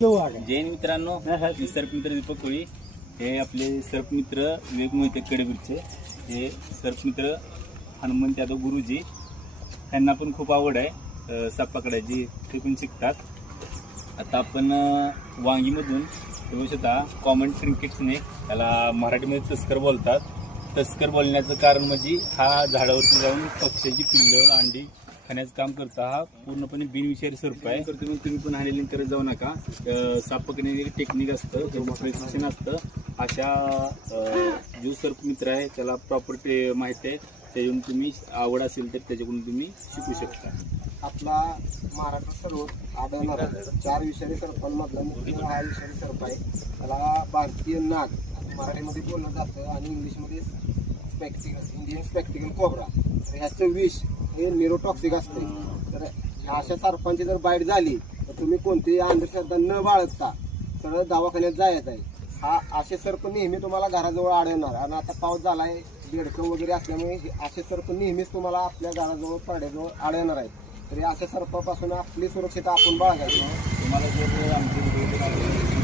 जैन मित्रांनो मी सर्पमित्र दीपक कोळी हे आपले सर्पमित्र विवेक मोहिते कडेबीरचे हे सर्पमित्र हनुमंत यादव गुरुजी. त्यांना पण खूप आवड आहे साप पकडायची ते पण शिकतात. आता आपण वांगीमधून बघू शकता कॉमन ट्रिंकेट स्नेक त्याला मराठीमध्ये तस्कर बोलतात. तस्कर बोलण्याचं कारण म्हणजे हा झाडावरती जाऊन पक्ष्याची पिल्लं अंडी खाण्याचं काम करता हा पूर्णपणे बिनविषारी स्वरूप आहे. तर तुम्ही तुम्ही पण हॅलेलिंग करत जाऊ नका. साप पकडण्याचे टेक्निक असतं प्रेझेंटेशन असतं अशा जो सर्प मित्र आहे त्याला प्रॉपर ते माहिती आहे. त्याच्याकडून तुम्ही आवड असेल तर त्याच्याकडून तुम्ही शिकू शकता. आपला महाराष्ट्र सर्व आढळणारा चार विषारी सर्पांमधला मुख्य हा विषारी सर्प आहे. त्याला भारतीय नाग मराठीमध्ये बोललं जातं आणि इंग्लिशमध्ये स्पेक्टिकल इंडियन स्पेक्टिकल कोबरा तर ह्याचं विष हे निरोटॉक्सिक असते तर ह्या अशा सर्पांची जर बाईट झाली तर तुम्ही कोणतीही अंधश्रद्धा न बाळगता सरळ दवाखान्यात जायचं आहे. हा असे सर्प नेहमी तुम्हाला घराजवळ आढळणार. आणि आता पाऊस झाला आहे बेडकं वगैरे असल्यामुळे असे सर्प नेहमीच तुम्हाला आपल्या घराजवळ पाड्याजवळ आढळणार आहेत. तर या अशा सर्पापासून आपली सुरक्षित आपण बाळगायची. तुम्हाला जर आमची